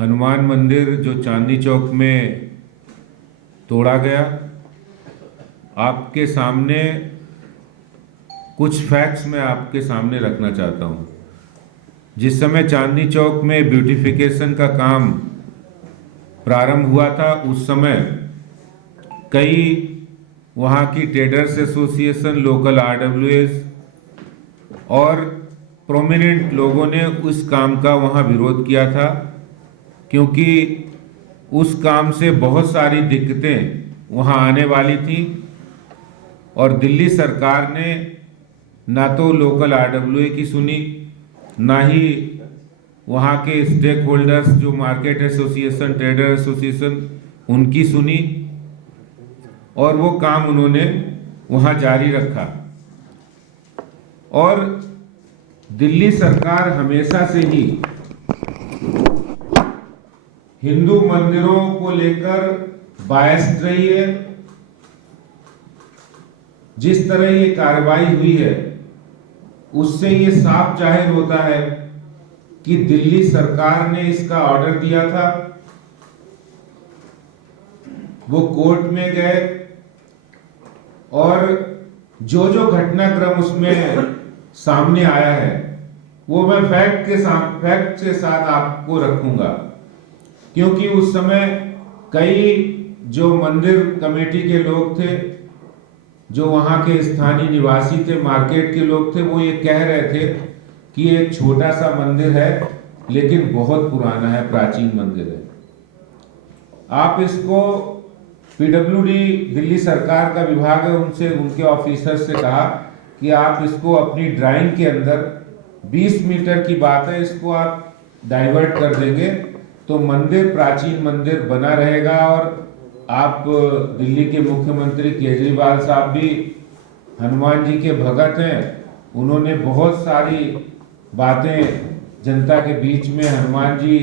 हनुमान मंदिर जो चांदनी चौक में तोड़ा गया, आपके सामने कुछ फैक्ट्स मैं आपके सामने रखना चाहता हूँ। जिस समय चांदनी चौक में ब्यूटिफिकेशन का काम प्रारंभ हुआ था, उस समय कई वहाँ की ट्रेडर्स एसोसिएशन, लोकल आरडब्ल्यूएस और प्रोमिनेंट लोगों ने उस काम का वहाँ विरोध किया था, क्योंकि उस काम से बहुत सारी दिक्कतें वहाँ आने वाली थी और दिल्ली सरकार ने ना तो लोकल आरडब्ल्यूए की सुनी, ना ही वहाँ के स्टेक होल्डर्स जो मार्केट एसोसिएशन, ट्रेडर एसोसिएशन, उनकी सुनी और वो काम उन्होंने वहाँ जारी रखा। और दिल्ली सरकार हमेशा से ही हिंदू मंदिरों को लेकर बायस्ड रही है। जिस तरह ये कार्रवाई हुई है, उससे ये साफ जाहिर होता है कि दिल्ली सरकार ने इसका ऑर्डर दिया था, वो कोर्ट में गए और जो जो घटनाक्रम उसमें सामने आया है वो मैं फैक्ट के साथ आपको रखूंगा, क्योंकि उस समय कई जो मंदिर कमेटी के लोग थे, जो वहाँ के स्थानीय निवासी थे, मार्केट के लोग थे, वो ये कह रहे थे कि एक छोटा सा मंदिर है लेकिन बहुत पुराना है, प्राचीन मंदिर है। आप इसको पीडब्ल्यूडी दिल्ली सरकार का विभाग है, उनसे, उनके ऑफिसर से कहा कि आप इसको अपनी ड्राइंग के अंदर 20 मीटर की बात है, इसको आप डाइवर्ट कर देंगे तो मंदिर प्राचीन मंदिर बना रहेगा। और आप दिल्ली के मुख्यमंत्री केजरीवाल साहब भी हनुमान जी के भगत हैं, उन्होंने बहुत सारी बातें जनता के बीच में, हनुमान जी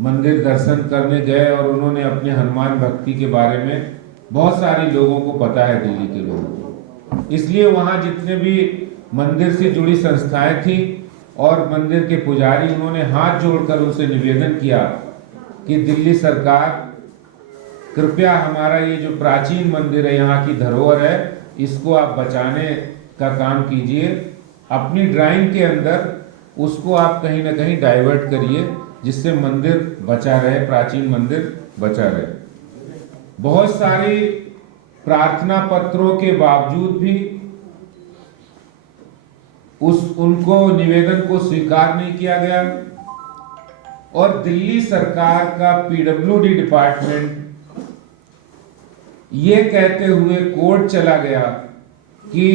मंदिर दर्शन करने गए और उन्होंने अपने हनुमान भक्ति के बारे में, बहुत सारे लोगों को पता है, दिल्ली के लोगों को, इसलिए वहाँ जितने भी मंदिर से जुड़ी संस्थाएं थी और मंदिर के पुजारी, उन्होंने हाथ जोड़कर उनसे निवेदन किया कि दिल्ली सरकार कृपया हमारा ये जो प्राचीन मंदिर है, यहाँ की धरोहर है, इसको आप बचाने का काम कीजिए। अपनी ड्राइंग के अंदर उसको आप कहीं ना कहीं डाइवर्ट करिए, जिससे मंदिर बचा रहे, प्राचीन मंदिर बचा रहे। बहुत सारी प्रार्थना पत्रों के बावजूद भी उनको निवेदन को स्वीकार नहीं किया गया और दिल्ली सरकार का पीडब्ल्यूडी डिपार्टमेंट ये कहते हुए कोर्ट चला गया कि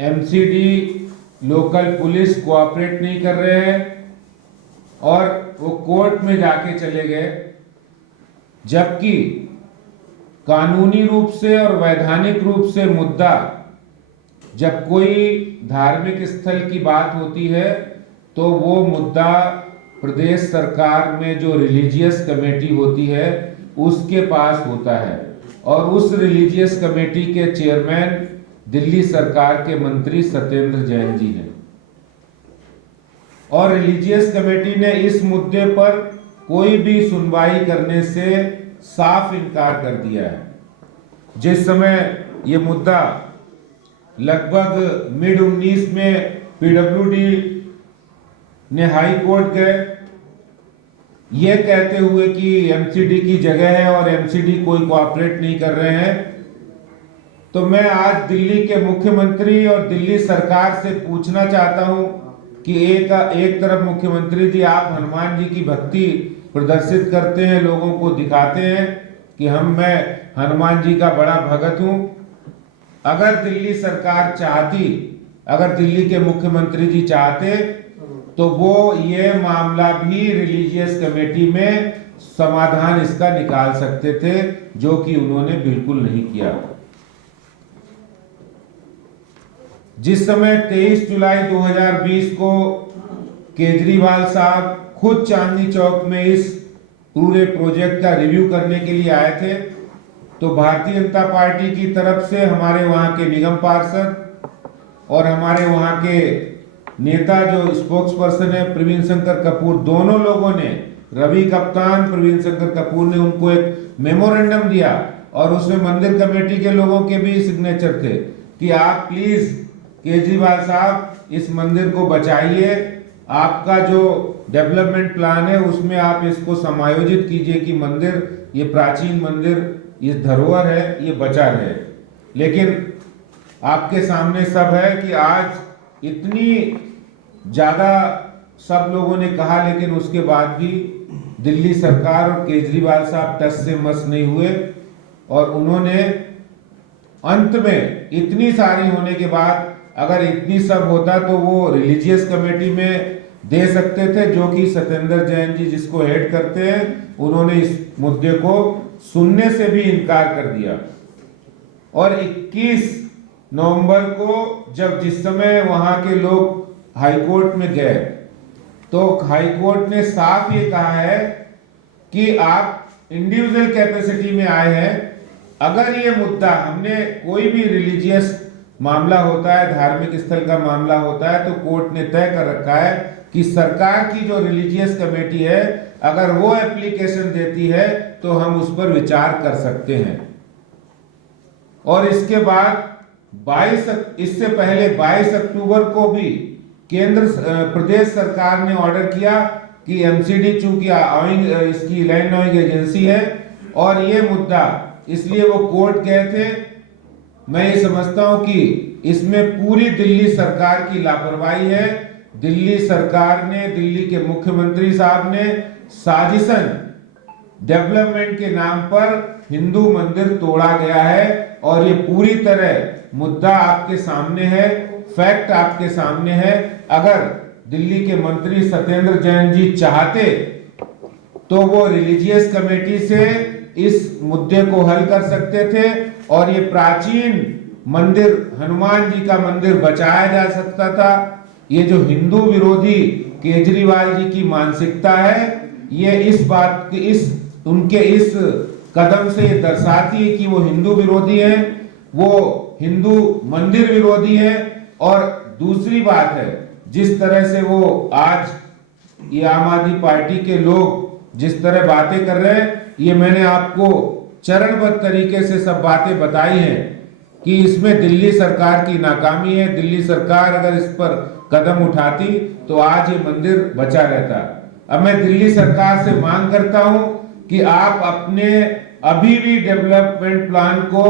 एमसीडी, लोकल पुलिस कोऑपरेट नहीं कर रहे हैं, और वो कोर्ट में जाके चले गए, जबकि कानूनी रूप से और वैधानिक रूप से मुद्दा, जब कोई धार्मिक स्थल की बात होती है तो वो मुद्दा प्रदेश सरकार में जो रिलीजियस कमेटी होती है उसके पास होता है, और उस रिलीजियस कमेटी के चेयरमैन दिल्ली सरकार के मंत्री सत्येंद्र जैन जी हैं। और रिलीजियस कमेटी ने इस मुद्दे पर कोई भी सुनवाई करने से साफ इनकार कर दिया है। जिस समय ये मुद्दा लगभग मिड 19 में पीडब्ल्यूडी ने हाई कोर्ट गए, ये कहते हुए कि एमसीडी की जगह है और एमसीडी कोई कोऑपरेट नहीं कर रहे हैं, तो मैं आज दिल्ली के मुख्यमंत्री और दिल्ली सरकार से पूछना चाहता हूं कि एक तरफ मुख्यमंत्री जी, आप हनुमान जी की भक्ति प्रदर्शित करते हैं, लोगों को दिखाते हैं कि मैं हनुमान जी का बड़ा भगत हूं। अगर दिल्ली सरकार चाहती, अगर दिल्ली के मुख्यमंत्री जी चाहते तो वो ये मामला भी रिलीजियस कमेटी में समाधान इसका निकाल सकते थे, जो कि उन्होंने बिल्कुल नहीं किया। जिस समय 23 जुलाई 2020 को केजरीवाल साहब खुद चांदनी चौक में इस पूरे प्रोजेक्ट का रिव्यू करने के लिए आए थे, तो भारतीय जनता पार्टी की तरफ से हमारे वहां के निगम पार्षद और हमारे वहां के नेता जो स्पोक्स पर्सन है प्रवीण शंकर कपूर, दोनों लोगों ने रवि कप्तान, प्रवीण शंकर कपूर ने उनको एक मेमोरेंडम दिया और उसमें मंदिर कमेटी के लोगों के भी सिग्नेचर थे कि आप प्लीज केजरीवाल साहब इस मंदिर को बचाइए, आपका जो डेवलपमेंट प्लान है उसमें आप इसको समायोजित कीजिए कि मंदिर, ये प्राचीन मंदिर, ये धरोहर है, ये बचा रहे। लेकिन आपके सामने सब है कि आज इतनी ज्यादा सब लोगों ने कहा, लेकिन उसके बाद भी दिल्ली सरकार और केजरीवाल साहब टस से मस नहीं हुए और उन्होंने अंत में इतनी सारी होने के बाद अगर इतनी सब होता तो वो रिलीजियस कमेटी में दे सकते थे, जो कि सत्येंद्र जैन जी जिसको हेड करते हैं, उन्होंने इस मुद्दे को सुनने से भी इनकार कर दिया। और 21 नवंबर को जब जिस समय वहां के लोग हाईकोर्ट में गए तो हाईकोर्ट ने साफ ये कहा है कि आप इंडिविजुअल कैपेसिटी में आए हैं, अगर ये मुद्दा, हमने कोई भी रिलीजियस मामला होता है, धार्मिक स्थल का मामला होता है, तो कोर्ट ने तय कर रखा है कि सरकार की जो रिलीजियस कमेटी है अगर वो एप्लीकेशन देती है तो हम उस पर विचार कर सकते हैं। और इसके बाद 22, इससे पहले 22 अक्टूबर को भी केंद्र प्रदेश सरकार ने ऑर्डर किया कि एमसीडी चूंकि इसकी लैंड ऑइंग एजेंसी है और ये मुद्दा, इसलिए वो कोर्ट गए थे। मैं ये समझता हूं कि इसमें पूरी दिल्ली सरकार की लापरवाही है। दिल्ली सरकार ने, दिल्ली के मुख्यमंत्री साहब ने साजिशन डेवलपमेंट के नाम पर हिंदू मंदिर तोड़ा गया है और ये पूरी तरह मुद्दा आपके सामने है, फैक्ट आपके सामने है। अगर दिल्ली के मंत्री सत्येंद्र जैन जी चाहते तो वो रिलीजियस कमेटी से इस मुद्दे को हल कर सकते थे और ये प्राचीन मंदिर, हनुमान जी का मंदिर बचाया जा सकता था। ये जो हिंदू विरोधी केजरीवाल जी की मानसिकता है, ये इस बात की, उनके इस कदम से दर्शाती है कि वो हिंदू विरोधी हैं, वो हिंदू मंदिर विरोधी हैं। और दूसरी बात है, जिस तरह से वो आज ये आम आदमी पार्टी के लोग जिस तरह बातें कर रहे हैं, ये मैंने आपको चरणबद्ध तरीके से सब बातें बताई हैं कि इसमें दिल्ली सरकार की नाकामी है। दिल्ली सरकार अगर इस पर कदम उठाती तो आज ये मंदिर बचा रहता। अब मैं दिल्ली सरकार से मांग करता हूं कि आप अपने अभी भी डेवलपमेंट प्लान को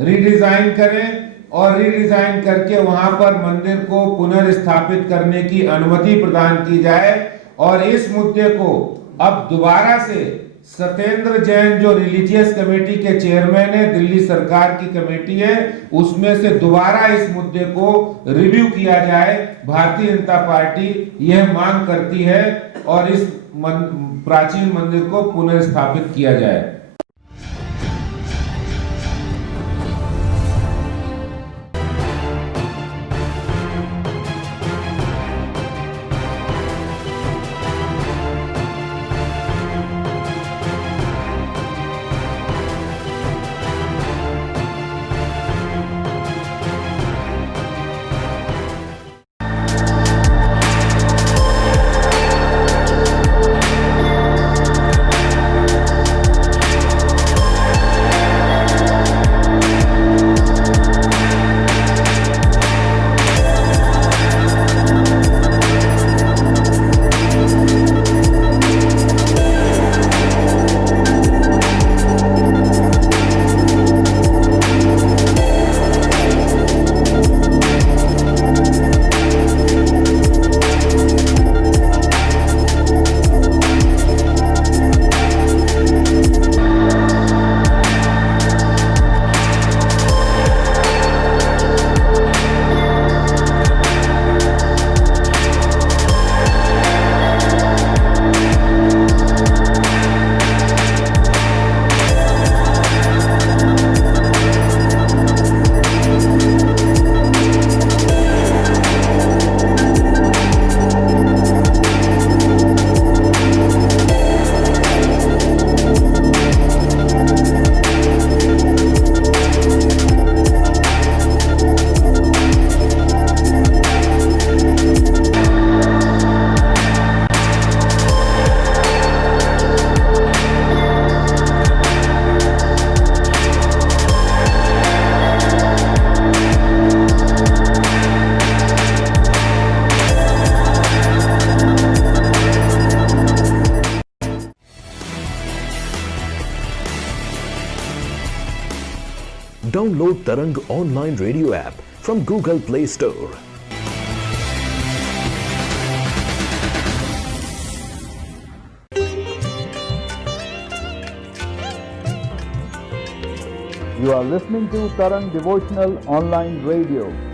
रीडिजाइन करें और रीडिजाइन करके वहां पर मंदिर को पुनर्स्थापित करने की अनुमति प्रदान की जाए और इस मुद्दे को अब दोबारा से सत्येंद्र जैन जो रिलीजियस कमेटी के चेयरमैन है, दिल्ली सरकार की कमेटी है, उसमें से दोबारा इस मुद्दे को रिव्यू किया जाए। भारतीय जनता पार्टी यह मांग करती है और इस प्राचीन मंदिर को पुनर्स्थापित किया जाए। Download Tarang online radio app from Google Play Store. You are listening to Tarang Devotional Online Radio.